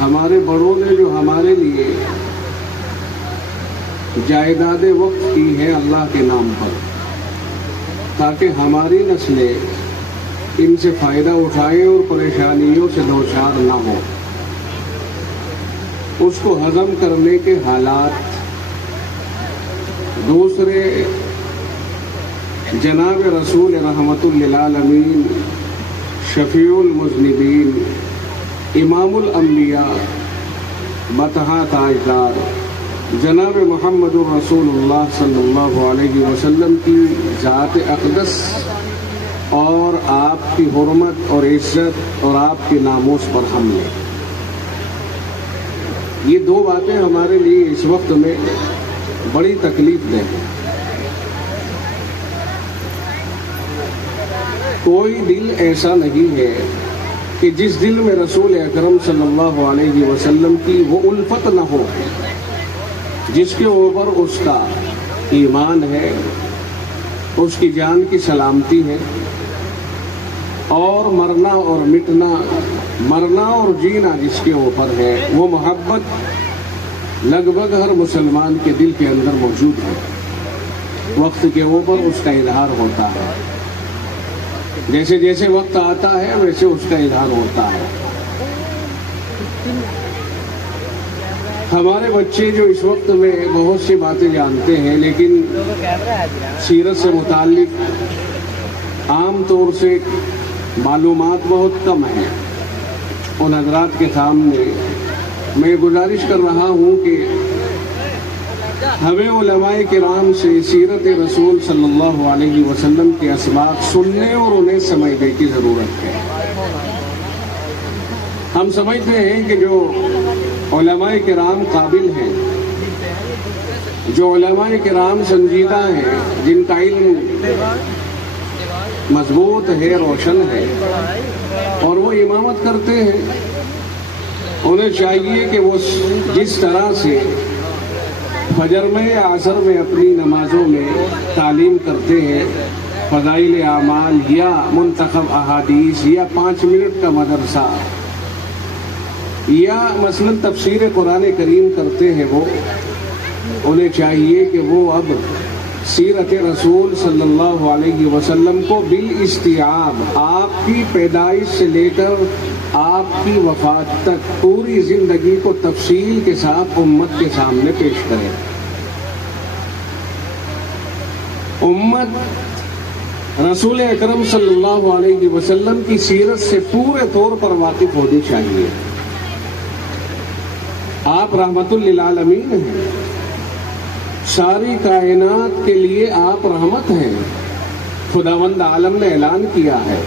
ہمارے بڑوں نے جو ہمارے لیے جائیداد وقت کی ہے اللہ کے نام پر، تاکہ ہماری نسلیں ان سے فائدہ اٹھائیں اور پریشانیوں سے دوچار نہ ہو، اس کو ہضم کرنے کے حالات دوسرے جناب رسول رحمت للعالمین، شفیع المذنبین، امام الانبیاء، بطحہ تاجدار جناب محمد الرسول اللہ صلی اللہ علیہ وسلم کی ذات اقدس اور آپ کی حرمت اور عزت اور آپ کے ناموس پر حملے، یہ دو باتیں ہمارے لیے اس وقت میں بڑی تکلیف دہ ہیں۔ کوئی دل ایسا نہیں ہے کہ جس دل میں رسول اکرم صلی اللہ علیہ وسلم کی وہ الفت نہ ہو، جس کے اوپر اس کا ایمان ہے، اس کی جان کی سلامتی ہے، اور مرنا اور مٹنا، مرنا اور جینا جس کے اوپر ہے، وہ محبت لگ بھگ ہر مسلمان کے دل کے اندر موجود ہے۔ وقت کے اوپر اس کا اظہار ہوتا ہے، جیسے جیسے وقت آتا ہے ویسے اس کا اظہار ہوتا ہے۔ ہمارے بچے جو اس وقت میں بہت سی باتیں جانتے ہیں، لیکن سیرت سے متعلق عام طور سے معلومات بہت کم ہیں۔ ان حضرات کے سامنے میں گزارش کر رہا ہوں کہ ہمیں علماء کرام سے سیرت رسول صلی اللہ علیہ وسلم کے اسباق سننے اور انہیں سمجھنے کی ضرورت ہے۔ ہم سمجھتے ہیں کہ جو علماء کرام قابل ہیں، جو علماء کرام سنجیدہ ہیں، جن کا علم مضبوط ہے، روشن ہے، اور وہ امامت کرتے ہیں، انہیں چاہیے کہ وہ جس طرح سے فجر میں یا عصر میں اپنی نمازوں میں تعلیم کرتے ہیں، فضائل اعمال یا منتخب احادیث یا 5 منٹ کا مدرسہ یا مثلا تفسیر قرآن کریم کرتے ہیں، وہ انہیں چاہیے کہ وہ اب سیرت رسول صلی اللہ علیہ وسلم کو بالاستیعاب، آپ کی پیدائش سے لے کر آپ کی وفات تک پوری زندگی کو تفصیل کے ساتھ امت کے سامنے پیش کریں۔ امت رسول اکرم صلی اللہ علیہ وسلم کی سیرت سے پورے طور پر واقف ہونی چاہیے۔ آپ رحمت للعالمین ہیں، ساری کائنات کے لیے آپ رحمت ہیں۔ خداوند عالم نے اعلان کیا ہے،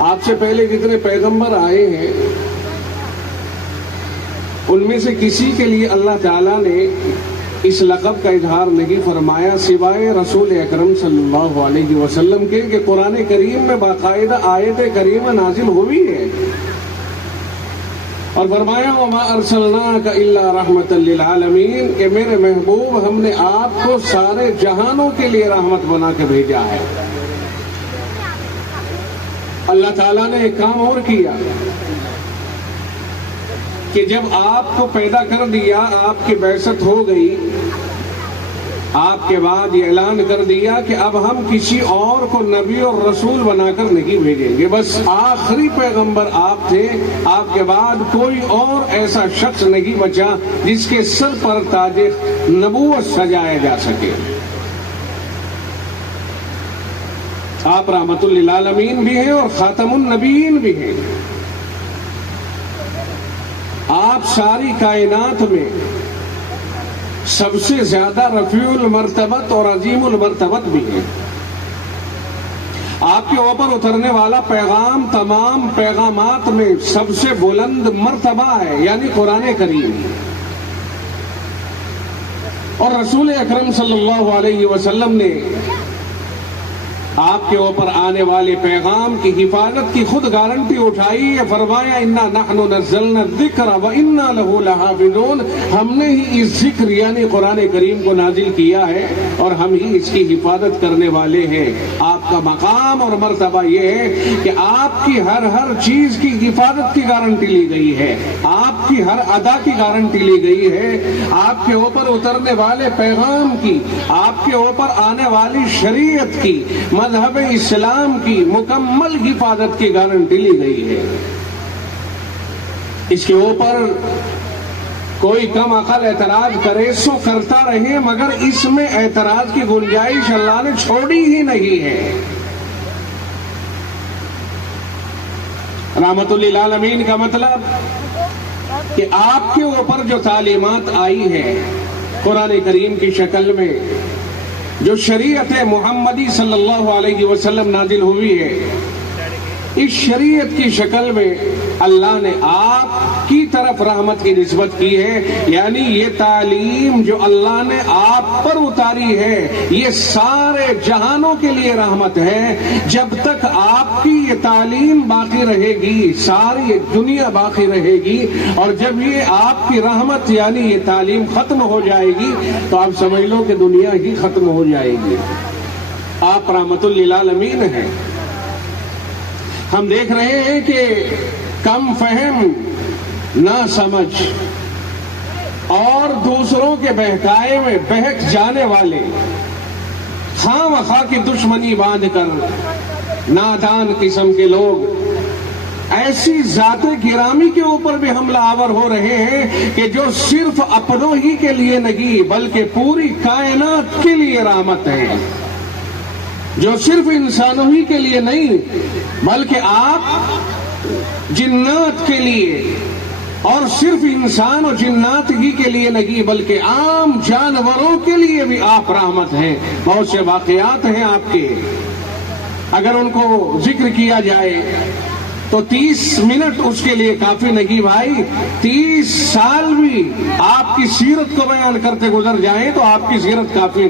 آپ سے پہلے جتنے پیغمبر آئے ہیں ان میں سے کسی کے لیے اللہ تعالیٰ نے اس لقب کا اظہار نہیں فرمایا سوائے رسول اکرم صلی اللہ علیہ وسلم کے، کہ قرآن کریم میں باقاعدہ آیت کریمہ نازل ہوئی ہے اور فرمایا وَمَا أَرْسَلْنَاكَ إِلَّا رَحْمَةً لِلْعَالَمِينَ، کہ میرے محبوب ہم نے آپ کو سارے جہانوں کے لیے رحمت بنا کے بھیجا ہے۔ اللہ تعالیٰ نے ایک کام اور کیا کہ جب آپ کو پیدا کر دیا، آپ کی بعثت ہو گئی، آپ کے بعد یہ اعلان کر دیا کہ اب ہم کسی اور کو نبی اور رسول بنا کر نہیں بھیجیں گے، بس آخری پیغمبر آپ تھے، آپ کے بعد کوئی اور ایسا شخص نہیں بچا جس کے سر پر تاج نبوت سجایا جا سکے۔ آپ رحمت للعالمین بھی ہیں اور خاتم النبیین بھی ہیں۔ آپ ساری کائنات میں سب سے زیادہ رفیع المرتبت اور عظیم المرتبت بھی ہیں۔ آپ کے اوپر اترنے والا پیغام تمام پیغامات میں سب سے بلند مرتبہ ہے، یعنی قرآن کریم۔ اور رسول اکرم صلی اللہ علیہ وسلم نے آپ کے اوپر آنے والے پیغام کی حفاظت کی خود گارنٹی اٹھائی ہے، فرمایا انا نحن نزلنا الذکر وانا لہ لحافظون، ہم نے ہی اس ذکر یعنی قرآن کریم کو نازل کیا ہے اور ہم ہی اس کی حفاظت کرنے والے ہیں۔ آپ کا مقام اور مرتبہ یہ ہے کہ آپ کی ہر چیز کی حفاظت کی گارنٹی لی گئی ہے، آپ کی ہر ادا کی گارنٹی لی گئی ہے، آپ کے اوپر اترنے والے پیغام کی، آپ کے اوپر آنے والی شریعت کی، مذہب اسلام کی مکمل حفاظت کی گارنٹی لی گئی ہے۔ اس کے اوپر کوئی کم عقل اعتراض کرے سو کرتا رہے، مگر اس میں اعتراض کی گنجائش اللہ نے چھوڑی ہی نہیں ہے۔ رحمت للعالمین کا مطلب کہ آپ کے اوپر جو تعلیمات آئی ہے قرآن کریم کی شکل میں، جو شریعت محمدی صلی اللہ علیہ وسلم نازل ہوئی ہے، اس شریعت کی شکل میں اللہ نے آپ کی طرف رحمت کی نسبت کی ہے، یعنی یہ تعلیم جو اللہ نے آپ پر اتاری ہے یہ سارے جہانوں کے لیے رحمت ہے۔ جب تک آپ کی یہ تعلیم باقی رہے گی ساری دنیا باقی رہے گی، اور جب یہ آپ کی رحمت یعنی یہ تعلیم ختم ہو جائے گی تو آپ سمجھ لو کہ دنیا ہی ختم ہو جائے گی۔ آپ رحمت للعالمین ہیں۔ ہم دیکھ رہے ہیں کہ کم فہم، نہ سمجھ اور دوسروں کے بہکائے میں بہک جانے والے، خواہ مخواہ کی دشمنی باندھ کر نادان قسم کے لوگ ایسی ذات گرامی کے اوپر بھی حملہ آور ہو رہے ہیں کہ جو صرف اپنوں ہی کے لیے نہیں بلکہ پوری کائنات کے لیے رحمت ہے، جو صرف انسانوں ہی کے لیے نہیں بلکہ آپ جنات کے لیے، اور صرف انسان اور جنات ہی کے لیے نہیں بلکہ عام جانوروں کے لیے بھی آپ رحمت ہیں۔ بہت سے واقعات ہیں آپ کے، اگر ان کو ذکر کیا جائے تو 30 منٹ اس کے لیے کافی نہیں بھائی، 30 سال بھی آپ کی سیرت کو بیان کرتے گزر جائیں تو آپ کی سیرت کافی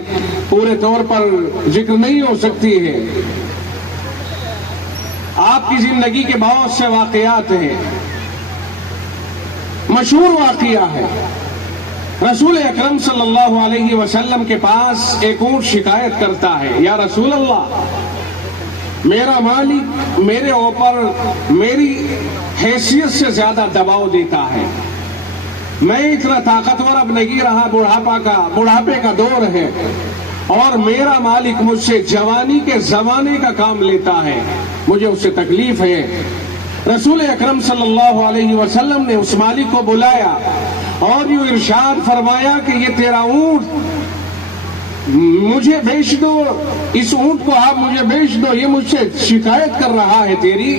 پورے طور پر ذکر نہیں ہو سکتی ہے۔ آپ کی زندگی کے بہت سے واقعات ہیں۔ مشہور واقعہ ہے، رسول اکرم صلی اللہ علیہ وسلم کے پاس ایک اونٹ شکایت کرتا ہے، یا رسول اللہ، میرا مالک میرے اوپر میری حیثیت سے زیادہ دباؤ دیتا ہے، میں اتنا طاقتور اب نہیں رہا، بڑھاپے کا دور ہے، اور میرا مالک مجھ سے جوانی کے زمانے کا کام لیتا ہے، مجھے اس سے تکلیف ہے۔ رسول اکرم صلی اللہ علیہ وسلم نے اس مالک کو بلایا اور یوں ارشاد فرمایا کہ یہ تیرا اونٹ مجھے بیچ دو، اس اونٹ کو آپ مجھے بیچ دو، یہ مجھ سے شکایت کر رہا ہے تیری۔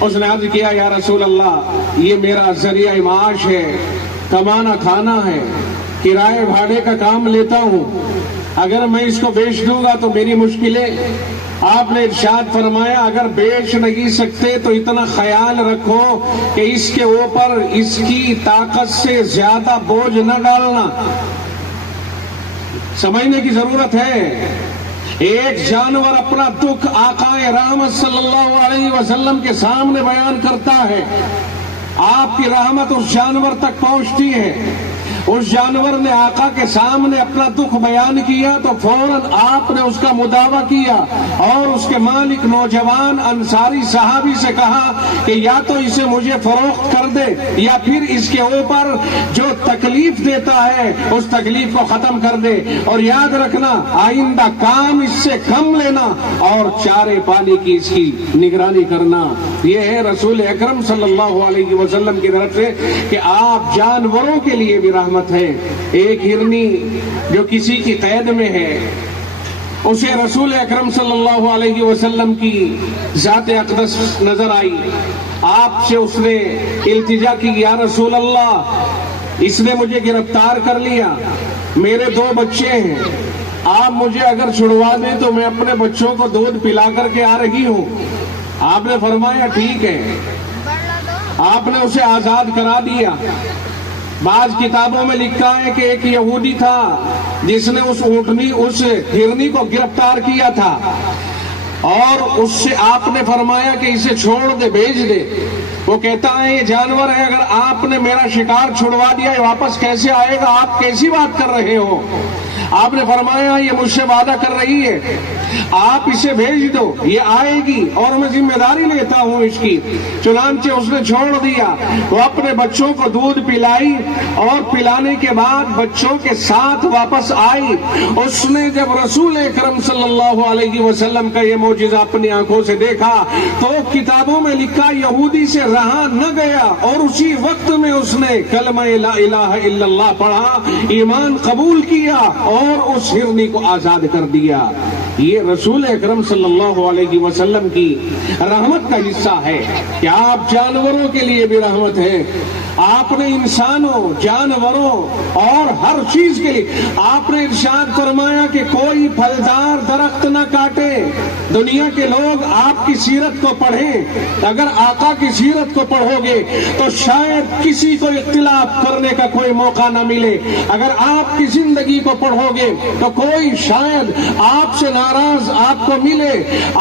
اس نے عرض کیا، یا رسول اللہ، یہ میرا ذریعہ معاش ہے، کمانا کھانا ہے، کرائے بھاڑے کا کام لیتا ہوں، اگر میں اس کو بیچ دوں گا تو میری مشکلیں۔ آپ نے ارشاد فرمایا، اگر بیچ نہیں سکتے تو اتنا خیال رکھو کہ اس کے اوپر اس کی طاقت سے زیادہ بوجھ نہ ڈالنا۔ سمجھنے کی ضرورت ہے، ایک جانور اپنا دکھ آقا رحمت صلی اللہ علیہ وسلم کے سامنے بیان کرتا ہے، آپ کی رحمت اس جانور تک پہنچتی ہے۔ اس جانور نے آقا کے سامنے اپنا دکھ بیان کیا تو فوراً آپ نے اس کا مداوع کیا اور اس کے مالک نوجوان انصاری صحابی سے کہا کہ یا تو اسے مجھے فروخت کر دے یا پھر اس کے اوپر جو تکلیف دیتا ہے اس تکلیف کو ختم کر دے، اور یاد رکھنا آئندہ کام اس سے کم لینا اور چارے پانی کی اس کی نگرانی کرنا۔ یہ ہے رسول اکرم صلی اللہ علیہ وسلم کی طرف سے کہ آپ جانوروں کے لیے بھی رحمت ہے۔ ایک ہرنی جو کسی کی قید میں ہے، اسے رسول اکرم صلی اللہ علیہ وسلم کی ذات اقدس نظر آئی، آپ سے اس نے التجا کی، یا رسول اللہ، اس نے مجھے گرفتار کر لیا، میرے 2 بچے ہیں، آپ مجھے اگر چھڑوا دیں تو میں اپنے بچوں کو دودھ پلا کر کے آ رہی ہوں۔ آپ نے فرمایا ٹھیک ہے، آپ نے اسے آزاد کرا دیا۔ بعض کتابوں میں لکھا ہے کہ ایک یہودی تھا جس نے اس اونٹنی اس ہرنی کو گرفتار کیا تھا اور اس سے آپ نے فرمایا کہ اسے چھوڑ دے، بھیج دے۔ وہ کہتا ہے یہ جانور ہے، اگر آپ نے میرا شکار چھڑوا دیا یہ واپس کیسے آئے گا؟ آپ کیسی بات کر رہے ہو؟ آپ نے فرمایا یہ مجھ سے وعدہ کر رہی ہے، آپ اسے بھیج دو، یہ آئے گی اور میں ذمہ داری لیتا ہوں اس کی۔ چنانچہ اس نے چھوڑ دیا، وہ اپنے بچوں کو دودھ پلائی اور پلانے کے بعد بچوں کے ساتھ واپس آئی۔ اس نے جب رسول اکرم صلی اللہ علیہ وسلم کا یہ معجزہ اپنی آنکھوں سے دیکھا تو کتابوں میں لکھا یہودی سے رہا نہ گیا اور اسی وقت میں اس نے کلمہ لا الہ الا اللہ پڑھا، ایمان قبول کیا اور اس ہرنی کو آزاد کر دیا۔ یہ رسول اکرم صلی اللہ علیہ وسلم کی رحمت کا حصہ ہے کہ آپ جانوروں کے لیے بھی رحمت ہے۔ آپ نے انسانوں، جانوروں اور ہر چیز کے لیے آپ نے ارشاد فرمایا کہ کوئی پھلدار درخت نہ کاٹے۔ دنیا کے لوگ آپ کی سیرت کو پڑھیں، اگر آقا کی سیرت کو پڑھو گے تو شاید کسی کو اختلاف کرنے کا کوئی موقع نہ ملے، اگر آپ کی زندگی کو پڑھو گے تو کوئی شاید آپ سے ناراض آپ کو ملے۔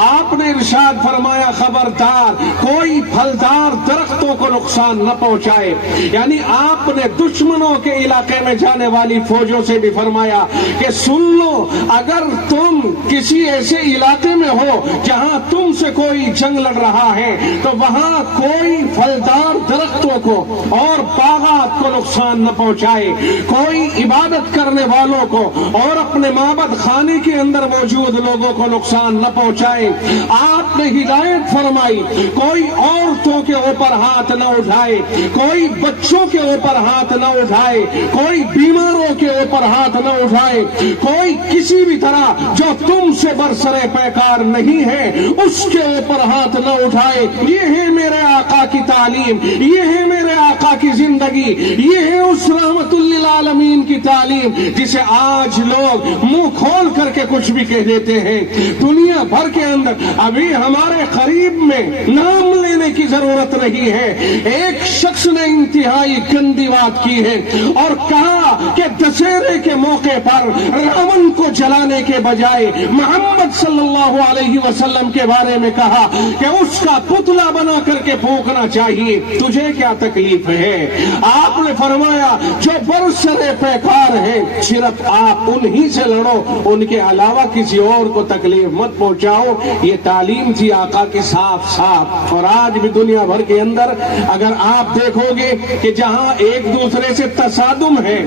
آپ نے ارشاد فرمایا خبردار کوئی پھلدار درختوں کو نقصان نہ پہنچائے، یعنی آپ نے دشمنوں کے علاقے میں جانے والی فوجوں سے بھی فرمایا کہ سن لو، اگر تم کسی ایسے علاقے میں ہو جہاں تم سے کوئی جنگ لڑ رہا ہے تو وہاں کوئی پھلدار درختوں کو اور باغات کو نقصان نہ پہنچائے، کوئی عبادت کرنے والوں کو اور اپنے معبد خانے کے اندر موجود لوگوں کو نقصان نہ پہنچائے۔ آپ نے ہدایت فرمائی کوئی عورتوں کے اوپر ہاتھ نہ اٹھائے، کوئی بچوں کے اوپر ہاتھ نہ اٹھائے، کوئی بیماروں کے اوپر ہاتھ نہ اٹھائے، کوئی کسی بھی طرح جو تم سے برسرے پیکار نہیں ہے اس کے اوپر ہاتھ نہ اٹھائے۔ یہ ہے میرے آقا کی تعلیم، یہ ہے میرے آقا کی زندگی، یہ ہے اس رحمت للعالمین کی تعلیم جسے آج لوگ منہ کھول کر کے کچھ بھی کہہ دیتے ہیں۔ دنیا بھر کے اندر ابھی ہمارے قریب میں نام لینے کی ضرورت نہیں ہے، ایک شخص نے انتہائی گندی بات کی ہے اور کہا کہ دشہرے کے موقع پر راون کو جلانے کے بجائے محمد صلی اللہ علیہ وسلم کے بارے میں کہا کہ اس کا پتلا بنا کر کے پھونکنا چاہیے، تجھے کیا تکلیف ہے؟ آپ نے فرمایا جو برسرے پیکار ہیں صرف آپ انہی سے لڑو، ان کے علاوہ کسی اور کو تکلیف مت پہنچاؤ۔ یہ تعلیم تھی آقا کے صاف صاف۔ اور آج بھی دنیا بھر کے اندر اگر آپ دیکھو گے کہ جہاں ایک دوسرے سے تصادم ہے،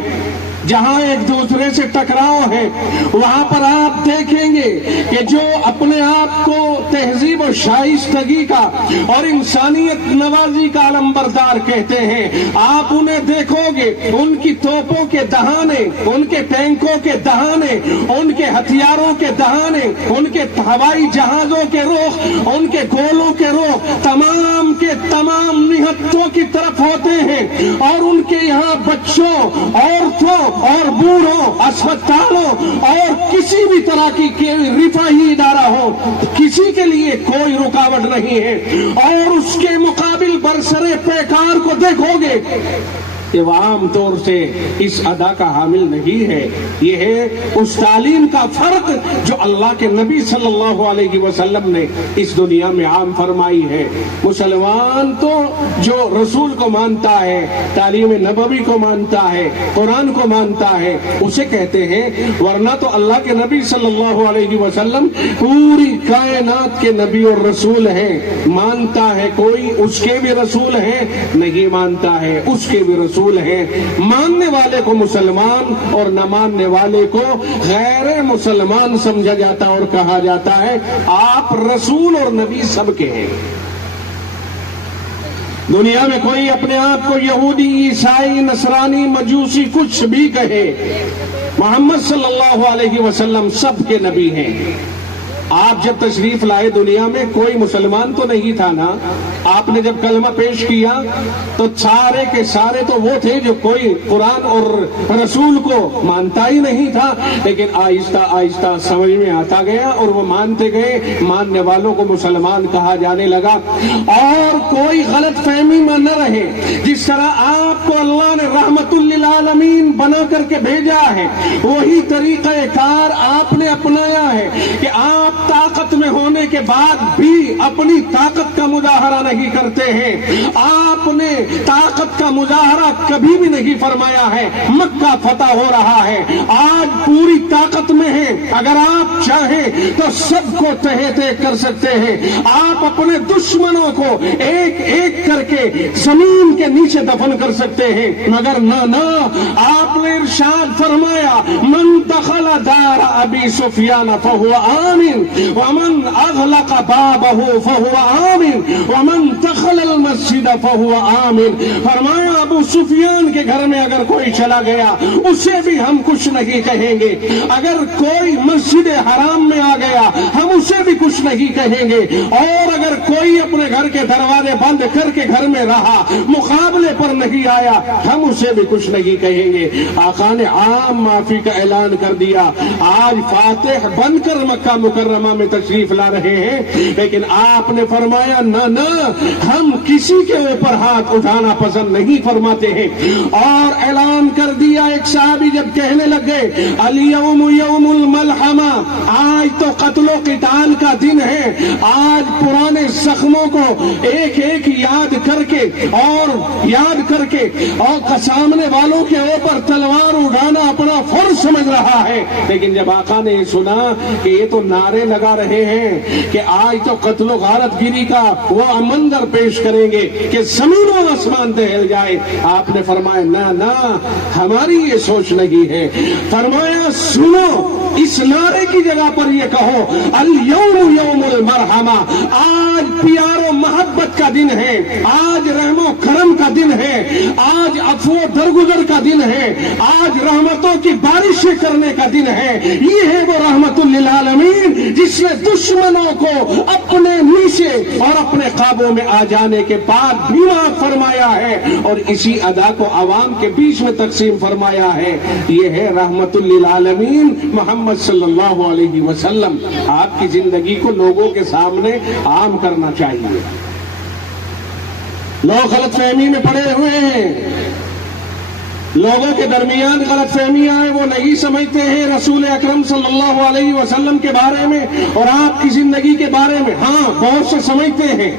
جہاں ایک دوسرے سے ٹکراؤ ہے، وہاں پر آپ دیکھیں گے کہ جو اپنے آپ کو تہذیب و شائستگی کا اور انسانیت نوازی کا علمبردار کہتے ہیں، آپ انہیں دیکھو گے ان کی توپوں کے دہانے، ان کے ٹینکوں کے دہانے، ان کے ہتھیاروں کے دہانے، ان کے ہوائی جہازوں کے رخ، ان کے گولوں کے رخ تمام کے تمام نہتوں کی طرف ہوتے ہیں، اور ان کے یہاں بچوں، عورتوں اور بوڑھوں، اسپتالوں اور کسی بھی طرح کی رفاہی ادارہ ہو، کسی کے لیے کوئی رکاوٹ نہیں ہے۔ اور اس کے مقابل برسرے پیکار کو دیکھو گے کہ وہ عام طور سے اس ادا کا حامل نہیں ہے۔ یہ ہے اس تعلیم کا فرق جو اللہ کے نبی صلی اللہ علیہ وسلم نے اس دنیا میں عام فرمائی ہے۔ مسلمان تو جو رسول کو مانتا ہے، تعلیم نبوی کو مانتا ہے، قرآن کو مانتا ہے، اسے کہتے ہیں، ورنہ تو اللہ کے نبی صلی اللہ علیہ وسلم پوری کائنات کے نبی اور رسول ہیں۔ مانتا ہے کوئی اس کے بھی رسول ہیں، نہیں مانتا ہے اس کے بھی رسول ہیں۔ ماننے والے کو مسلمان اور نہ ماننے والے کو غیر مسلمان سمجھا جاتا اور کہا جاتا ہے۔ آپ رسول اور نبی سب کے ہیں۔ دنیا میں کوئی اپنے آپ کو یہودی، عیسائی، نصرانی، مجوسی کچھ بھی کہے، محمد صلی اللہ علیہ وسلم سب کے نبی ہیں۔ آپ جب تشریف لائے دنیا میں کوئی مسلمان تو نہیں تھا نا؟ آپ نے جب کلمہ پیش کیا تو سارے کے سارے تو وہ تھے جو کوئی قرآن اور رسول کو مانتا ہی نہیں تھا، لیکن آہستہ آہستہ سمجھ میں آتا گیا اور وہ مانتے گئے، ماننے والوں کو مسلمان کہا جانے لگا۔ اور کوئی غلط فہمی میں نہ رہے، جس طرح آپ کو اللہ نے رحمت للعالمین بنا کر کے بھیجا ہے، وہی طریقہ کار آپ نے اپنایا ہے کہ آپ طاقت میں ہونے کے بعد بھی اپنی طاقت کا مظاہرہ نہیں کرتے ہیں۔ آپ نے طاقت کا مظاہرہ کبھی بھی نہیں فرمایا ہے۔ مکہ فتح ہو رہا ہے، آج پوری طاقت میں ہے، اگر آپ چاہیں تو سب کو تہہ تہہ کر سکتے ہیں۔ آپ اپنے دشمنوں کو ایک ایک کر کے زمین کے نیچے دفن کر سکتے ہیں، مگر نہ آپ نے ارشاد فرمایا من دخل دار ابی سفیان فهو آمن ومن اغلق بابه فهو آمن ومن دخل المسجد فهو آمن۔ فرمایا ابو سفیان کے گھر میں اگر کوئی چلا گیا اسے بھی ہم کچھ نہیں کہیں گے، اگر کوئی مسجد حرام میں آ گیا ہم اسے بھی کچھ نہیں کہیں گے، اور اگر کوئی اپنے گھر کے دروازے بند کر کے گھر میں رہا، مقابلے پر نہیں آیا، ہم اسے بھی کچھ نہیں کہیں گے۔ آقا نے عام معافی کا اعلان کر دیا۔ آج فاتح بن کر مکہ مکرمہ میں تشریف لا رہے ہیں، لیکن آپ نے فرمایا نہ ہم کسی کے اوپر ہاتھ اٹھانا پسند نہیں فرماتے ہیں، اور اعلان کر دیا۔ ایک صحابی جب کہنے لگے الیوم یوم الملحمہ، آج تو قتل و قتال کا دن ہے، آج پرانے زخموں کو ایک ایک یاد کر کے اور سامنے والوں کے اوپر تلوار اٹھانا اپنا فرض سمجھ رہا ہے، لیکن جب آقا نے یہ سنا کہ یہ تو نعرے لگا رہے ہیں کہ آج تو قتل و غارت گیری کا وہ منظر پیش کریں گے کہ زمین و آسمان دہل جائے، آپ نے فرمایا نہ ہماری یہ سوچ نہیں ہے۔ فرمایا سنو، اس نعرے کی جگہ پر یہ کہو الیوم یوم المرحمہ، آج پیار و محبت کا دن ہے، آج رحم و کرم کا دن ہے، آج عفو و درگزر کا دن ہے، آج رحمتوں کی بارشیں کرنے کا دن ہے۔ یہ ہے وہ رحمت للعالمین جس نے دشمنوں کو اپنے نیچے اور اپنے قابو میں آ جانے کے بعد بھی معاف فرمایا ہے، اور اسی ادا کو عوام کے بیچ میں تقسیم فرمایا ہے۔ یہ ہے رحمت للعالمین محمد صلی اللہ علیہ وسلم۔ آپ کی زندگی کو لوگوں کے سامنے عام کرنا چاہیے۔ لوگ غلط فہمی میں پڑے ہوئے ہیں، لوگوں کے درمیان غلط فہمیاں ہیں، وہ نہیں سمجھتے ہیں رسول اکرم صلی اللہ علیہ وسلم کے بارے میں اور آپ کی زندگی کے بارے میں۔ ہاں بہت سے سمجھتے ہیں،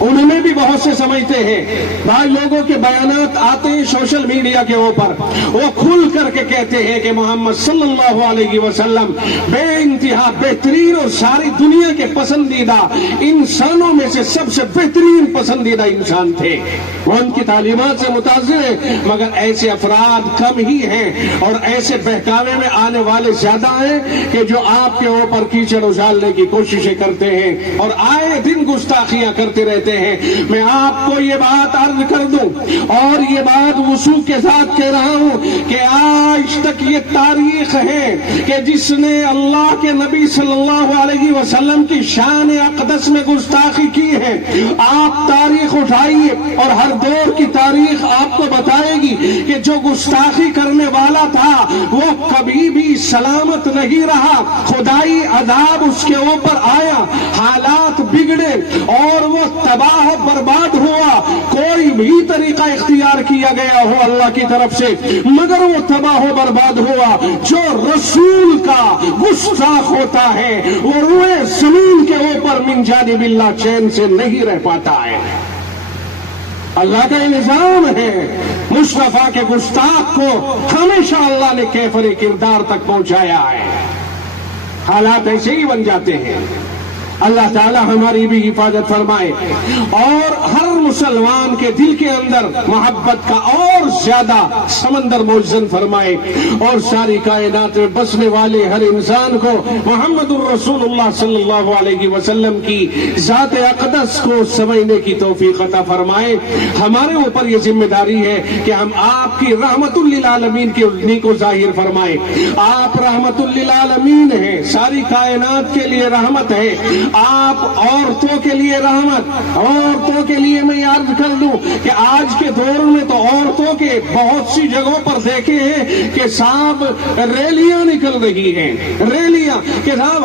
انہوں نے بھی بہت سے سمجھتے ہیں۔ بعض لوگوں کے بیانات آتے ہیں سوشل میڈیا کے اوپر، وہ کھل کر کے کہتے ہیں کہ محمد صلی اللہ علیہ وسلم بے انتہا بہترین اور ساری دنیا کے پسندیدہ انسانوں میں سے سب سے بہترین پسندیدہ انسان تھے، وہ ان کی تعلیمات سے متاثر ہیں، مگر ایسے افراد کم ہی ہیں اور ایسے بہکاوے میں آنے والے زیادہ ہیں کہ جو آپ کے اوپر کیچڑ اچھالنے کی کوششیں کرتے ہیں اور آئے دن گستاخیاں کرتے رہتے ہیں۔ میں آپ کو یہ بات عرض کر دوں اور یہ بات وضوح کے ساتھ کہہ رہا ہوں کہ آج تک یہ تاریخ ہے کہ جس نے اللہ کے نبی صلی اللہ علیہ وسلم کی شان اقدس میں گستاخی کی ہے، آپ تاریخ اٹھائیے اور ہر دور کی تاریخ آپ کو بتائے گی کہ جو گستاخی کرنے والا تھا وہ کبھی بھی سلامت نہیں رہا، خدائی عذاب اس کے اوپر آیا، حالات بگڑے اور وہ تباہ و برباد ہوا۔ کوئی بھی طریقہ اختیار کیا گیا ہو اللہ کی طرف سے مگر وہ تباہ و برباد ہوا۔ جو رسول کا گستاخ ہوتا ہے وہ روئے زمین کے اوپر من جانب اللہ چین سے نہیں رہ پاتا ہے۔ اللہ کا نظام ہے، مصطفیٰ کے گستاخ کو ہمیشہ اللہ نے کیفر کردار تک پہنچایا ہے۔ حالات ایسے ہی بن جاتے ہیں۔ اللہ تعالی ہماری بھی حفاظت فرمائے اور ہر مسلمان کے دل کے اندر محبت کا اور زیادہ سمندر موجزن فرمائے اور ساری کائنات میں بسنے والے ہر انسان کو محمد الرسول اللہ صلی اللہ علیہ وسلم کی ذات اقدس کو سمجھنے کی توفیق عطا فرمائے۔ ہمارے اوپر یہ ذمہ داری ہے کہ ہم آپ کی رحمت للعالمین کی اذنی کو ظاہر فرمائیں۔ آپ رحمت للعالمین ہیں، ساری کائنات کے لیے رحمت ہے۔ آپ عورتوں کے لیے رحمت، عورتوں کے لیے میں عرض کر دوں کہ آج کے دور میں تو عورتوں کے بہت سی جگہوں پر دیکھے ہیں کہ صاحب ریلیاں نکل رہی ہیں، ریلیاں کہ صاحب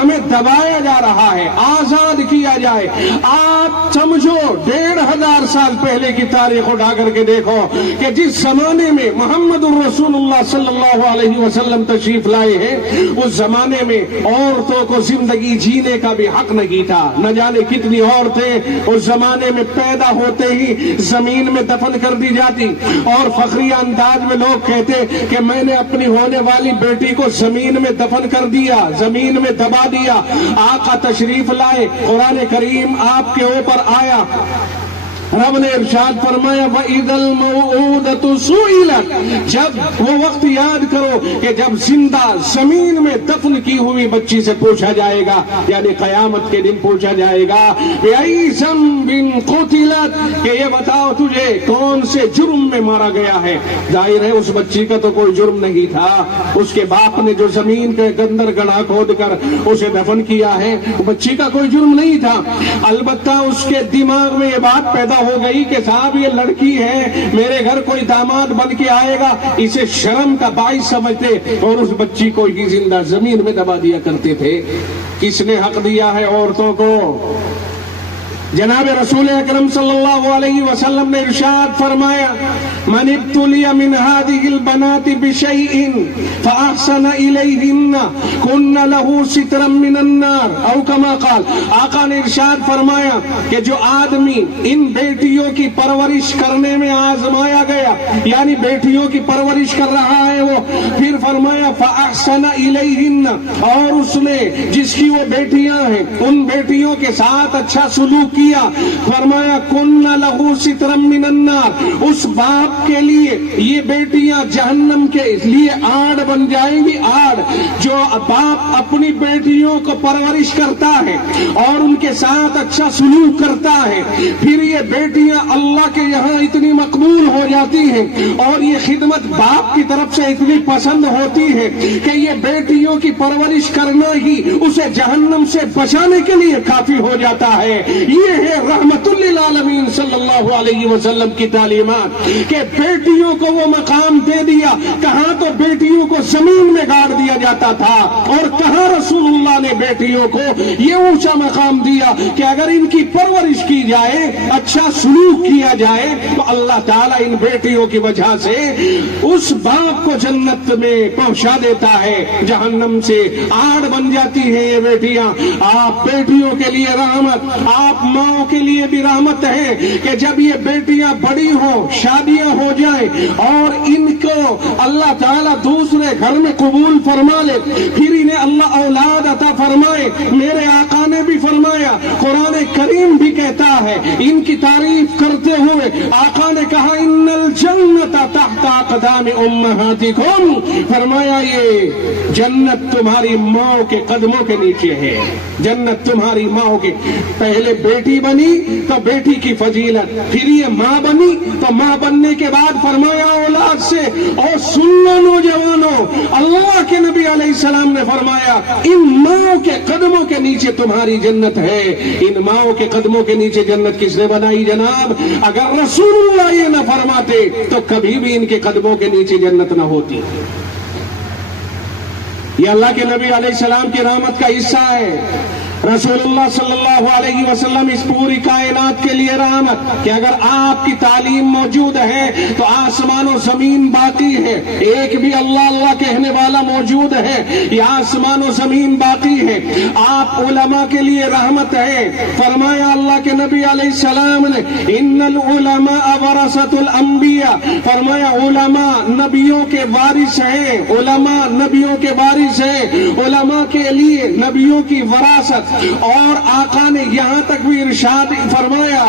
ہمیں دبایا جا رہا ہے، آزاد کیا جائے۔ آپ سمجھو 1500 سال پہلے کی تاریخ اٹھا کر کے دیکھو کہ جس زمانے میں محمد الرسول اللہ صلی اللہ علیہ وسلم تشریف لائے ہیں اس زمانے میں عورتوں کو زندگی جینے کا بھی حق نہیں تھا۔ نہ جانے کتنی عورتیں اس زمانے میں پیدا ہوتے ہی زمین میں دفن کر دی جاتی اور فخری انداز میں لوگ کہتے کہ میں نے اپنی ہونے والی بیٹی کو زمین میں دفن کر دیا، زمین میں دبا دیا۔ آقا تشریف لائے، قرآن کریم آپ کے اوپر آیا، رب نے ارشاد فرمایا وَإِذَا الْمَوْءُودَةُ سُئِلَتْ، جب وہ وقت یاد کرو کہ جب زندہ زمین میں دفن کی ہوئی بچی سے پوچھا جائے گا، یعنی قیامت کے دن پوچھا جائے گا بِأَيِّ ذَنبٍ قُتِلَتْ، کہ یہ بتاؤ تجھے کون سے جرم میں مارا گیا ہے۔ ظاہر ہے اس بچی کا تو کوئی جرم نہیں تھا، اس کے باپ نے جو زمین کے اندر گڑھا کھود کر اسے دفن کیا ہے بچی کا کوئی جرم نہیں تھا۔ البتہ اس کے دماغ میں یہ بات پیدا ہو گئی کہ صاحب یہ لڑکی ہے، میرے گھر کوئی داماد بن کے آئے گا، اسے شرم کا باعث سمجھتے اور اس بچی کو ہی زندہ زمین میں دبا دیا کرتے تھے۔ کس نے حق دیا ہے عورتوں کو؟ جناب رسول اکرم صلی اللہ علیہ وسلم نے ارشاد فرمایا من ابتلی من هذه البنات بشيء فاحسن اليهن كن له سترا من النار او كما قال، آقا نے ارشاد فرمایا کہ جو آدمی ان بیٹیوں کی پرورش کرنے میں آزمایا گیا، یعنی بیٹیوں کی پرورش کر رہا ہے وہ، پھر فرمایا فاحسن اليهن، اور اس نے جس کی وہ بیٹیاں ہیں ان بیٹیوں کے ساتھ اچھا سلوک کیا، فرمایا کن لہو سترم من النار، اس باپ کے لیے یہ بیٹیاں جہنم کے لیے آڑ بن جائیں گی۔ آڑ، جو باپ اپنی بیٹیوں کو پرورش کرتا ہے اور ان کے ساتھ اچھا سلوک کرتا ہے، پھر یہ بیٹیاں اللہ کے یہاں اتنی مقبول ہو جاتی ہیں اور یہ خدمت باپ کی طرف سے اتنی پسند ہوتی ہے کہ یہ بیٹیوں کی پرورش کرنا ہی اسے جہنم سے بچانے کے لیے کافی ہو جاتا ہے۔ یہ ہے رحمت للعالمین صلی اللہ علیہ وسلم کی تعلیمات کہ بیٹیوں کو وہ مقام دے دیا۔ کہاں تو بیٹیوں کو زمین میں گاڑ دیا جاتا تھا اور کہاں رسول اللہ نے بیٹیوں کو یہ اونچا مقام دیا کہ اگر ان کی پرورش کی جائے، اچھا سلوک کیا جائے تو اللہ تعالیٰ ان بیٹیوں کی وجہ سے اس باپ کو جنت میں پہنچا دیتا ہے، جہنم سے آڑ بن جاتی ہیں یہ بیٹیاں۔ آپ بیٹیوں کے لیے رحمت، آپ ماں کے لیے بھی رحمت ہے کہ جب یہ بیٹیاں بڑی ہوں، شادیاں ہو جائیں اور ان کو اللہ تعالیٰ دوسرے گھر میں قبول فرما لے، پھر انہیں اللہ اولاد عطا فرمائے۔ میرے آقا نے بھی فرمایا، قرآن کریم بھی کہتا ہے، ان کی تعریف کرتے ہوئے آقا نے کہا ان الجنت تحت اقدام امہاتکم، فرمایا یہ جنت تمہاری ماں کے قدموں کے نیچے ہے۔ جنت تمہاری ماں کے، پہلے بیٹی بنی تو بیٹی کی فضیلت، پھر یہ ماں بنی تو ماں بننے کے بعد فرمایا اولاد سے، اور سنو نوجوانوں، اللہ کے نبی علیہ السلام نے فرمایا ان ماں کے قدموں کے نیچے تمہاری جنت ہے۔ ان ماں کے قدموں کے نیچے جنت کس نے بنائی جناب؟ اگر رسول اللہ یہ نہ فرماتے تو کبھی بھی ان کے قدموں کے نیچے جنت نہ ہوتی۔ یہ اللہ کے نبی علیہ السلام کی رحمت کا حصہ ہے۔ رسول اللہ صلی اللہ علیہ وسلم اس پوری کائنات کے لیے رحمت کہ اگر آپ کی تعلیم موجود ہے تو آسمان و زمین باقی ہے، ایک بھی اللہ اللہ کہنے والا موجود ہے، یہ آسمان و زمین باقی ہے۔ آپ علماء کے لیے رحمت ہے، فرمایا اللہ کے نبی علیہ السلام نے ان العلماء ورثۃ الانبیاء، فرمایا علماء نبیوں کے وارث ہیں، علماء نبیوں کے وارث ہیں، علماء کے لیے نبیوں کی وراثت اور آقا نے یہاں تک بھی ارشاد فرمایا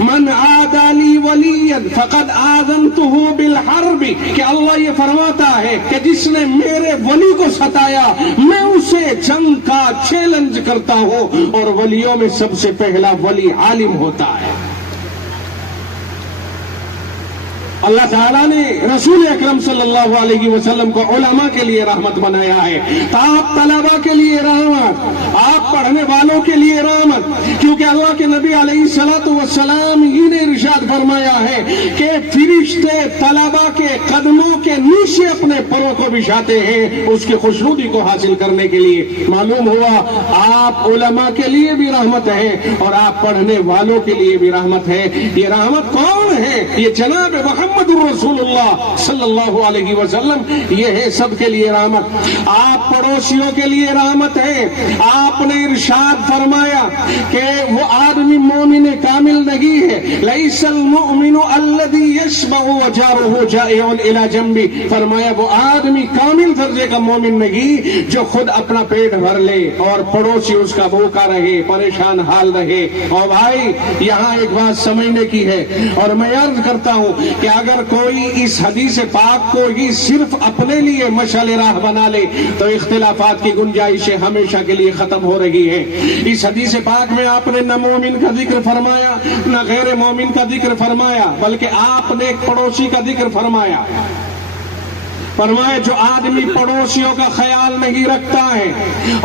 من عادی لی ولیا فقد آذنتہ بالحرب، کہ اللہ یہ فرماتا ہے کہ جس نے میرے ولی کو ستایا میں اسے جنگ کا چیلنج کرتا ہوں، اور ولیوں میں سب سے پہلا ولی عالم ہوتا ہے۔ اللہ تعالیٰ نے رسول اکرم صلی اللہ علیہ وسلم کو علماء کے لیے رحمت بنایا ہے، آپ طلباء کے لیے رحمت، آپ پڑھنے والوں کے لیے رحمت، کیونکہ اللہ کے نبی علیہ الصلوۃ والسلام ہی نے ارشاد فرمایا ہے کہ فرشتے طلباء کے قدموں کے نیچے اپنے پروں کو بچھاتے ہیں اس کی خوشنودی کو حاصل کرنے کے لیے۔ معلوم ہوا آپ علماء کے لیے بھی رحمت ہے اور آپ پڑھنے والوں کے لیے بھی رحمت ہے۔ یہ رحمت کون ہے؟ یہ جناب محمد رسول اللہ صلی اللہ علیہ وسلم، یہ ہے سب کے لیے رحمت۔ آپ پڑوسیوں کے لیے رحمت ہے۔ آپ نے ارشاد فرمایا کہ وہ آدمی مومن کامل نہیں ہے، لیس المؤمن الذی یشبع وجارہ جائع الی جنبہ، فرمایا وہ آدمی کامل درجے کا مومن نہیں جو خود اپنا پیٹ بھر لے اور پڑوسی اس کا بھوکا رہے، پریشان حال رہے۔ اور بھائی یہاں ایک بات سمجھنے کی ہے، اور میں عرض کرتا ہوں کہ اگر کوئی اس حدیث پاک کو ہی صرف اپنے لیے مشعل راہ بنا لے تو اختلافات کی گنجائشیں ہمیشہ کے لیے ختم ہو رہی ہے۔ اس حدیث پاک میں آپ نے نہ مومن کا ذکر فرمایا نہ غیر مومن کا ذکر فرمایا، بلکہ آپ نے ایک پڑوسی کا ذکر فرمایا۔ جو آدمی پڑوسیوں کا خیال نہیں رکھتا ہے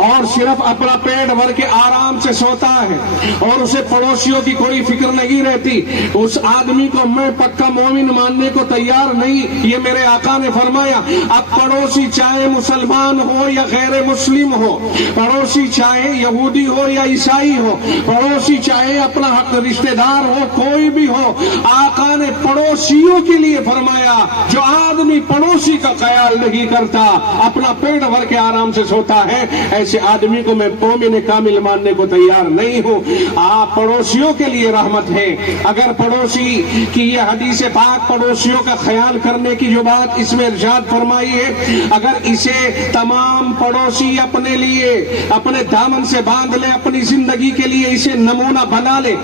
اور صرف اپنا پیٹ بھر کے آرام سے سوتا ہے اور اسے پڑوسیوں کی کوئی فکر نہیں رہتی، اس آدمی کو میں پکا مومن ماننے کو تیار نہیں۔ یہ میرے آقا نے فرمایا اب پڑوسی چاہے مسلمان ہو یا غیر مسلم ہو، پڑوسی چاہے یہودی ہو یا عیسائی ہو، پڑوسی چاہے اپنا حق رشتہ دار ہو، کوئی بھی ہو، آقا نے پڑوسیوں کے لیے فرمایا جو آدمی پڑوسی کا خیال نہیں کرتا، اپنا پیٹ بھر کے آرام سے سوتا ہے، ایسے آدمی کو میں مومن کامل ماننے کو تیار نہیں ہوں۔ آپ پڑوسیوں کے لیے رحمت ہے۔ اگر پڑوسی کی یہ حدیث پاک پڑوسیوں کا خیال کرنے کی جو بات اس میں ارشاد فرمائی ہے، اگر اسے تمام پڑوسی اپنے لیے اپنے دامن سے باندھ لے، اپنی زندگی کے لیے اسے نمونہ بنا لے،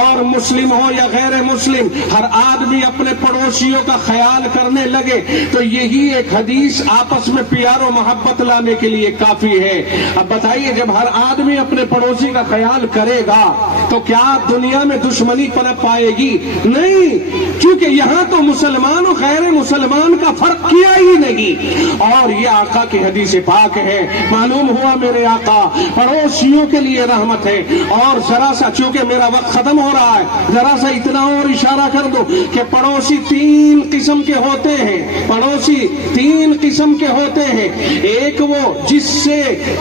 اور مسلم ہو یا غیر مسلم ہر آدمی اپنے پڑوسیوں کا خیال کرنے لگے تو یہی ایک حدیث آپس میں پیار و محبت لانے کے لیے کافی ہے۔ اب بتائیے جب ہر آدمی اپنے پڑوسی کا خیال کرے گا تو کیا دنیا میں دشمنی پنپ پائے گی؟ نہیں، کیونکہ یہاں تو مسلمان و غیر مسلمان کا فرق کیا ہی نہیں، اور یہ آقا کی حدیث پاک ہے۔ معلوم ہوا میرے آقا پڑوسیوں کے لیے رحمت ہے۔ اور ذرا سا چونکہ میرا وقت ختم ہو رہا ہے، ذرا سا اتنا اور اشارہ کر دو کہ پڑوسی تین قسم کے ہوتے ہیں، پڑوسی تین قسم کے ہوتے ہیں۔ ایک وہ جس سے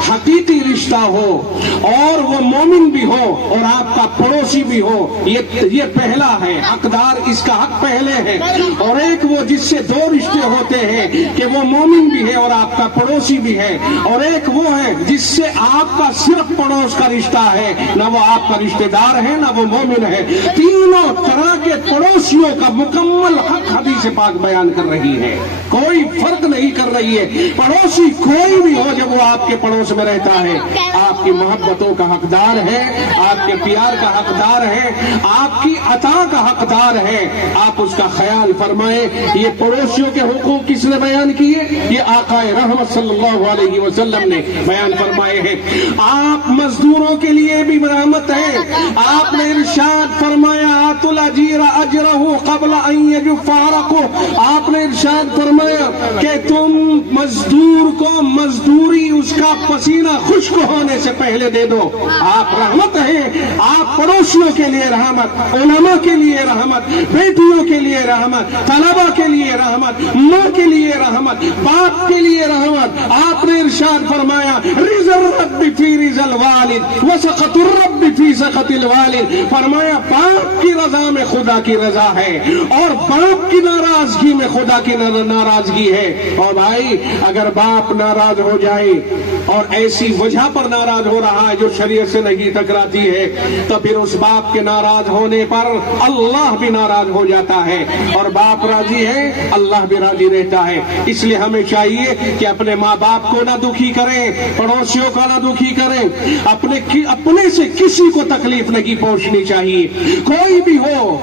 حقیقی رشتہ ہو اور وہ مومن بھی ہو اور آپ کا پڑوسی بھی ہو، یہ پہلا ہے، حقدار اس کا حق پہلے ہے۔ اور ایک وہ جس سے دو رشتے ہوتے ہیں کہ وہ مومن بھی ہے اور آپ کا پڑوسی بھی ہے، اور ایک وہ ہے جس سے آپ کا صرف پڑوس کا رشتہ ہے، نہ وہ آپ کا رشتہ دار ہے نہ وہ مومن ہے۔ تینوں طرح کے پڑوسیوں کا مکمل حق حدیث پاک بیان کر رہی ہے، کوئی فرق نہیں کر رہی ہے۔ پڑوسی کوئی بھی ہو جب وہ آپ کے پڑوس میں رہتا ہے آپ کی محبتوں کا حقدار ہے، آپ کے پیار کا حقدار ہے، آپ کی عطا کا حقدار ہے، آپ اس کا خیال فرمائیں۔ یہ پڑوسیوں کے حقوق کس نے بیان کیے؟ یہ آقا رحمت صلی اللہ علیہ وسلم نے بیان فرمائے ہیں۔ آپ مزدوروں کے لیے بھی رحمت ہے۔ آپ نے ارشاد فرمایا آتوا الاجیر اجرہ قبل ان یجفارقہ، آپ نے ارشاد فرمایا کہ تم مزدور کو مزدوری اس کا پسینہ خشک ہونے سے پہلے دے دو۔ آپ رحمت ہیں، آپ پڑوسیوں کے لیے رحمت، علماء کے لیے رحمت، بیٹیوں کے لیے رحمت، طلباء کے لیے رحمت، ماں کے لیے رحمت، باپ کے لیے رحمت۔ آپ نے ارشاد فرمایا رضا الرب فی رضا الوالد وسخط الرب فی سخط الوالد، فرمایا باپ کی رضا میں خدا کی رضا ہے اور باپ کی ناراضگی میں خدا کی ناراضگی ہے۔ اور بھائی اگر باپ ناراض ہو جائے اور ایسی وجہ پر ناراض ہو رہا ہے جو شریعت سے نہیں ٹکراتی ہے تو پھر اس باپ کے ناراض ہونے پر اللہ بھی ناراض ہو جاتا رہتا ہے اور باپ راضی ہے اللہ بھی راضی رہتا ہے. اس لیے ہمیں چاہیے کہ اپنے ماں باپ کو نہ دکھی کریں, پڑوسیوں کو نہ دکھی کریں, اپنے سے کسی کو تکلیف نہیں پہنچنی چاہیے. کوئی بھی ہو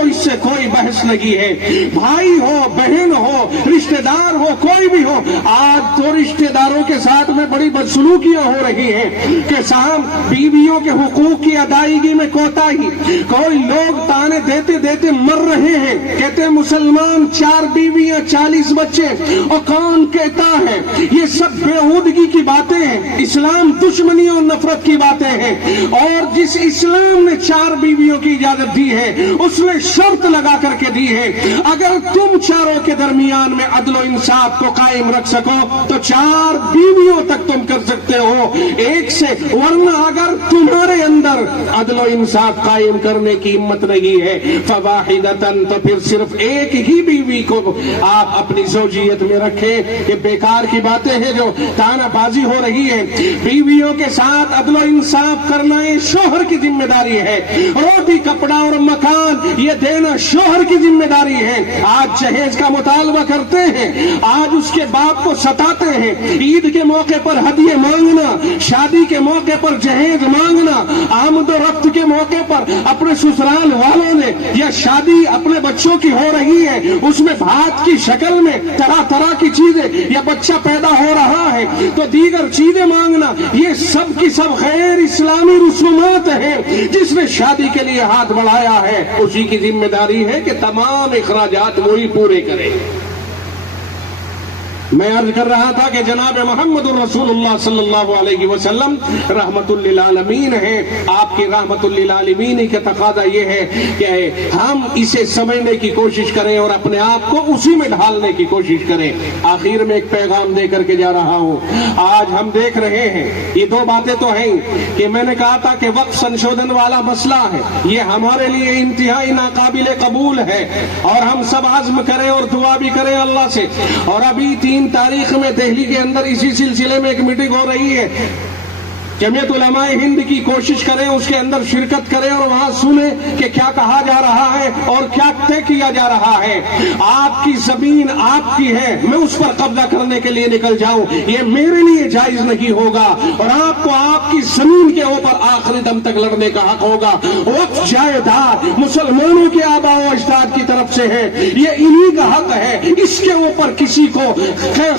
اس سے کوئی بحث نہیں ہے, بھائی ہو بہن ہو رشتہ دار ہو کوئی بھی ہو. آج تو رشتہ داروں کے ساتھ میں بڑی بدسلوکیاں ہو رہی ہیں کہ صاحب بیویوں کے حقوق کی ادائیگی میں کوتاہی. کوئی لوگ تانے دیتے دیتے مر رہے ہیں, کہتے ہیں مسلمان 4 بیویاں 40 بچے, اور کون کہتا ہے؟ یہ سب بےہودگی کی باتیں ہیں, اسلام دشمنی اور نفرت کی باتیں ہیں. اور جس اسلام نے 4 بیویوں کی اجازت دی ہے اس نے شرط لگا کر کے دی ہے, اگر تم چاروں کے درمیان میں عدل و انصاف کو قائم رکھ سکو تو 4 بیویوں تک تم کر سکتے ہو ایک سے, ورنہ اگر تمہارے اندر عدل و انصاف قائم کرنے کی ہمت نہیں ہے فواحدتن, تو پھر صرف ایک ہی بیوی کو آپ اپنی زوجیت میں رکھیں. یہ بیکار کی باتیں ہیں جو تانا بازی ہو رہی ہے. بیویوں کے ساتھ عدل و انصاف کرنا یہ شوہر کی ذمہ داری ہے, روٹی کپڑا اور مکان یہ دینا شوہر کی ذمہ داری ہے. آج جہیز کا مطالبہ کرتے ہیں, آج اس کے باپ کو ستاتے ہیں, عید کے موقع پر ہدیے مانگنا, شادی کے موقع پر جہیز مانگنا, آمد و رفت کے موقع پر اپنے سسرال والوں نے یا شادی اپنے بچوں کی ہو رہی ہے اس میں بھات کی شکل میں طرح طرح کی چیزیں, یا بچہ پیدا ہو رہا ہے تو دیگر چیزیں مانگنا, یہ سب کی سب غیر اسلامی رسومات ہیں. جس نے شادی کے لیے ہاتھ بڑھایا ہے اسی کی ذمہ داری ہے کہ تمام اخراجات وہی پورے کرے. میں عرض کر رہا تھا کہ جناب محمد الرسول اللہ صلی اللہ علیہ وسلم رحمت للعالمین ہیں. آپ کی رحمت للعالمین کا تقاضا یہ ہے کہ ہم اسے سمجھنے کی کوشش کریں اور اپنے آپ کو اسی میں ڈھالنے کی کوشش کریں. آخر میں ایک پیغام دے کر کے جا رہا ہوں. آج ہم دیکھ رہے ہیں یہ 2 باتیں تو ہیں کہ میں نے کہا تھا کہ وقت سنشودھن والا مسئلہ ہے, یہ ہمارے لیے انتہائی ناقابل قبول ہے اور ہم سب عزم کریں اور دعا بھی کریں اللہ سے. اور ابھی 3 تاریخ میں دہلی کے اندر اسی سلسلے میں ایک میٹنگ ہو رہی ہے. جمعیت علماء ہند کی کوشش کریں اس کے اندر شرکت کریں اور وہاں سنیں کہ کیا کہا جا رہا ہے اور کیا طے کیا جا رہا ہے. آپ کی زمین آپ کی ہے, میں اس پر قبضہ کرنے کے لیے نکل جاؤں یہ میرے لیے جائز نہیں ہوگا, اور آپ کو آپ کی زمین کے اوپر آخری دم تک لڑنے کا حق ہوگا. وقف جائیداد مسلمانوں کے آباء و اجداد کی طرف سے ہے, یہ انہی کا حق ہے. اس کے اوپر کسی کو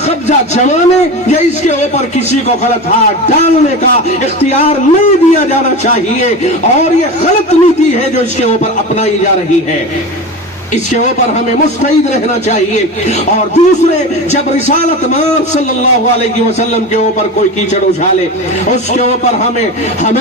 قبضہ جمانے یا اس کے اوپر کسی کو غلط ہاتھ ڈالنے کا اختیار نہیں دیا جانا چاہیے, اور یہ غلط نیتی ہے جو اس کے اوپر اپنائی جا رہی ہے. اس کے اوپر ہمیں مستعد رہنا چاہیے. اور دوسرے, جب رسالت مآب صلی اللہ علیہ وسلم کے اوپر کوئی کیچڑ اچھالے اس کے اوپر ہمیں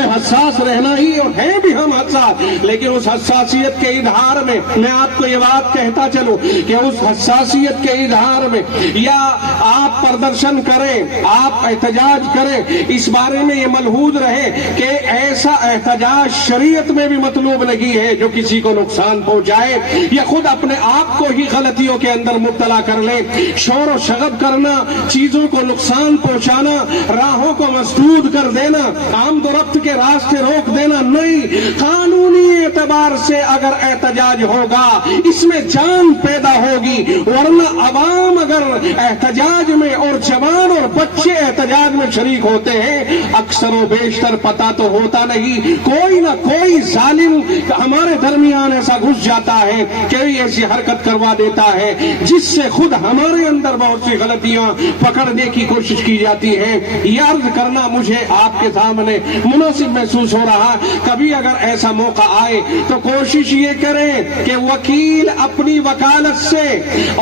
حساس رہنا ہی, اور ہیں بھی ہم حساس, لیکن اس حساسیت کے اظہار میں میں آپ کو یہ بات کہتا چلوں کہ اس حساسیت کے اظہار میں یا آپ پردرشن کریں, آپ احتجاج کریں, اس بارے میں یہ ملحوظ رہے کہ ایسا احتجاج شریعت میں بھی مطلوب نہیں ہے جو کسی کو نقصان پہنچائے یا خود اپنے آپ کو ہی غلطیوں کے اندر مبتلا کر لیں. شور و شغب کرنا, چیزوں کو نقصان پہنچانا, راہوں کو مسدود کر دینا, آمد و رفت کے راستے روک دینا نہیں. قانونی اعتبار سے اگر احتجاج ہوگا اس میں جان پیدا ہوگی, ورنہ عوام اگر احتجاج میں اور جوان اور بچے احتجاج میں شریک ہوتے ہیں اکثر و بیشتر پتہ تو ہوتا نہیں, کوئی نہ کوئی ظالم ہمارے درمیان ایسا گھس جاتا ہے کہ ایسی حرکت کروا دیتا ہے جس سے خود ہمارے اندر بہت سی غلطیاں پکڑنے کی کوشش کی جاتی ہے. یہ عرض کرنا مجھے آپ کے سامنے مناسب محسوس ہو رہا. کبھی اگر ایسا موقع آئے تو کوشش یہ کریں کہ وکیل اپنی وکالت سے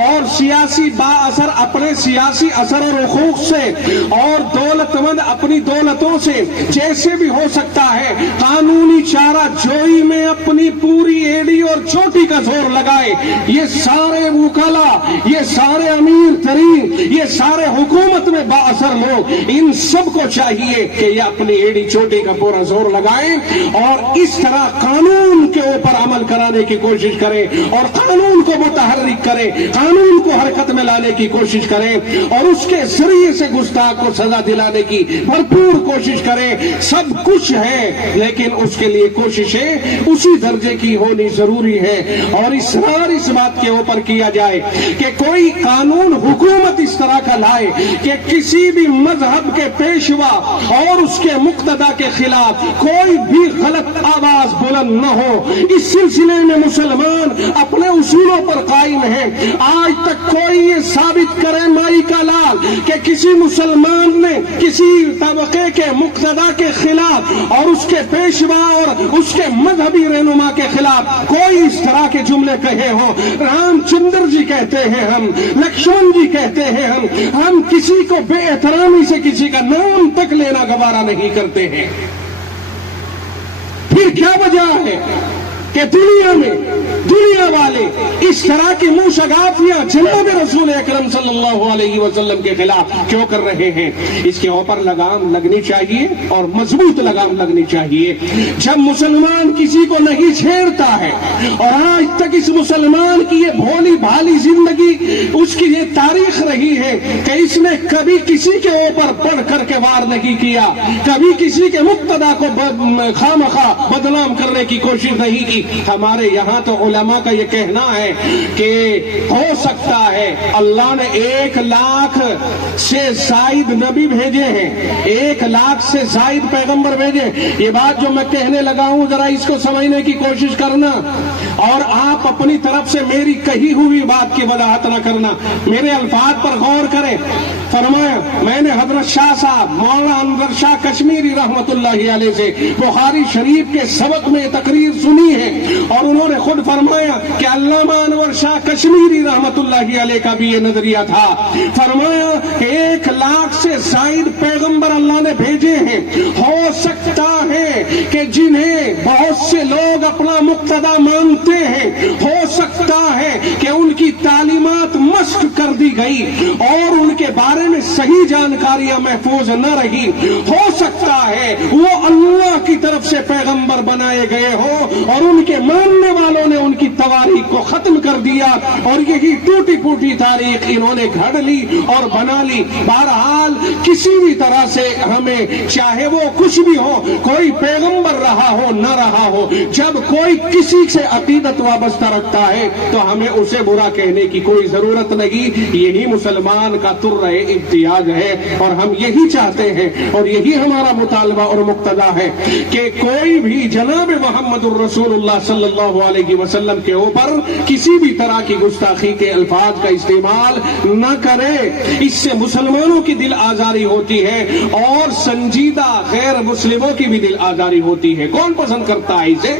اور سیاسی با اثر اپنے سیاسی اثر و رخوخ سے اور دولت مند اپنی دولتوں سے جیسے بھی ہو سکتا ہے قانونی چارہ جوئی میں اپنی پوری ایڑی اور چوٹی کا زور لگائے. یہ سارے وکلا, یہ سارے امیر ترین, یہ سارے حکومت میں با اثر لوگ, ان سب کو چاہیے کہ یہ اپنی ایڑی چوٹی کا پورا زور لگائیں اور اس طرح قانون کے اوپر عمل کرانے کی کوشش کریں اور قانون کو متحرک کریں، قانون کو حرکت میں لانے کی کوشش کریں اور اس کے ذریعے سے گستاخ کو سزا دلانے کی بھرپور کوشش کریں۔ سب کچھ ہے لیکن اس کے لیے کوششیں اسی درجے کی ہونی ضروری ہے، اور اصرار اس بات کے اوپر کیا جائے کہ کوئی قانون حکومت اس طرح کا لائے کہ کسی بھی مذہب کے پیشوا اور اس کے مقتدا کے خلاف کوئی بھی غلط آواز بلند نہ ہو۔ اس سلسلے میں مسلمان اپنے اصولوں پر قائم ہیں۔ آج تک کوئی یہ ثابت کرے مائی کا لال کہ کسی مسلمان نے کسی طبقے کے مقتدا کے خلاف اور اس کے پیشوا اور اس کے مذہبی رہنما کے خلاف کوئی اس طرح کے جملے کہے ہوں۔ رام چندر جی کہتے ہیں ہم، لکشمن جی کہتے ہیں ہم کسی کو بے احترامی سے کسی کا نام تک لینا گوارا نہیں کرتے ہیں۔ پھر کیا وجہ ہے کہ دنیا والے اس طرح کی منہ شگافیاں جناب رسول اکرم صلی اللہ علیہ وسلم کے خلاف کیوں کر رہے ہیں؟ اس کے اوپر لگام لگنی چاہیے اور مضبوط لگام لگنی چاہیے۔ جب مسلمان کسی کو نہیں چھیڑتا ہے، اور آج تک اس مسلمان کی یہ بھولی بھالی زندگی اس کی یہ تاریخ رہی ہے کہ اس نے کبھی کسی کے اوپر پڑھ کر کے وار نہیں کیا، کبھی کسی کے مقتدا کو خامخواہ بدنام کرنے کی کوشش نہیں کی۔ ہمارے یہاں تو علماء کا یہ کہنا ہے کہ ہو سکتا ہے اللہ نے 1,00,000 سے زائد نبی بھیجے ہیں، 1,00,000 سے زائد پیغمبر بھیجے۔ یہ بات جو میں کہنے لگا ہوں ذرا اس کو سمجھنے کی کوشش کرنا، اور آپ اپنی طرف سے میری کہی ہوئی بات کی وضاحت نہ کرنا، میرے الفاظ پر غور کریں۔ فرمایا میں نے حضرت شاہ صاحب مولانا انور شاہ کشمیری رحمت اللہ علیہ سے بخاری شریف کے سبق میں تقریر سنی ہے، اور انہوں نے خود فرمایا کہ علامہ انور شاہ کشمیری رحمت اللہ علیہ کا بھی یہ نظریہ تھا۔ فرمایا 1,00,000 سے زائد پیغمبر اللہ نے بھیجے ہیں، ہو سکتا ہے کہ جنہیں بہت سے لوگ اپنا مقتدا مانتے ہیں، ہو سکتا ہے کہ ان کی تعلیمات مشق کر دی گئی اور ان کے بارے میں صحیح جانکاریاں محفوظ نہ رہی، ہو سکتا ہے وہ اللہ کی طرف سے پیغمبر بنائے گئے ہوں اور ان کے ماننے والوں نے ان کی تواریخ کو ختم کر دیا اور یہی ٹوٹی پھوٹی تاریخ انہوں نے گھڑ لی اور بنا لی۔ بہرحال کسی بھی طرح سے ہمیں چاہے وہ کچھ بھی ہو، کوئی پیغمبر رہا ہو نہ رہا ہو، جب کوئی کسی سے عقیدت وابستہ رکھتا ہے تو ہمیں اسے برا کہنے کی کوئی ضرورت نہیں۔ یہی مسلمان کا ترہ امتیاز ہے، اور ہم یہی چاہتے ہیں اور یہی ہمارا مطالبہ اور مقتضا ہے کہ کوئی بھی جناب محمد الرسول اللہ صلی اللہ علیہ وسلم کے اوپر کسی بھی طرح کی گستاخی کے الفاظ کا استعمال نہ کرے۔ اس سے مسلمانوں کی دل آزاری ہوتی ہے اور سنجیدہ غیر مسلموں کی بھی دل آزاری ہوتی ہے۔ کون پسند کرتا ہے اسے؟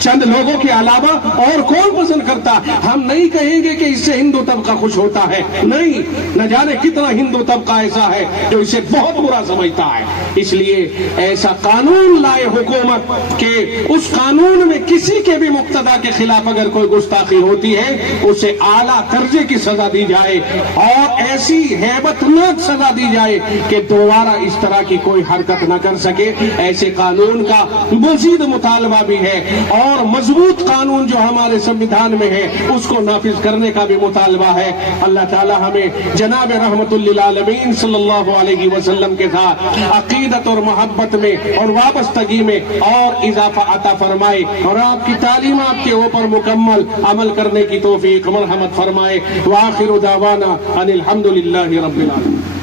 چند لوگوں کے علاوہ اور کون پسند کرتا؟ ہم نہیں کہیں گے کہ اس سے ہندو طبقہ خوش ہوتا ہے، نہیں، نہ جانے کتنا ہندو طبقہ ایسا ہے جو اسے بہت برا سمجھتا ہے۔ اس لیے ایسا قانون لائے حکومت کہ اس قانون میں کسی کے بھی مقتدا کے خلاف اگر کوئی گستاخی ہوتی ہے اسے اعلیٰ درجے کی سزا دی جائے اور ایسی ہیبت ناک سزا دی جائے کہ دوبارہ اس طرح کی کوئی حرکت نہ کر سکے۔ ایسے قانون کا مزید مطالبہ بھی ہے، اور مضبوط قانون جو ہمارے سنویدھان میں ہے اس کو نافذ کرنے کا بھی مطالبہ ہے۔ اللہ تعالی ہمیں جناب رحمت للعالمین صلی اللہ علیہ وسلم کے ساتھ عقیدت اور محبت میں اور وابستگی میں اور اضافہ عطا فرمائے، اور آپ کی تعلیمات کے اوپر مکمل عمل کرنے کی توفیق مرحمت فرمائے۔ وآخر دعوانا ان الحمد للہ رب العالمین۔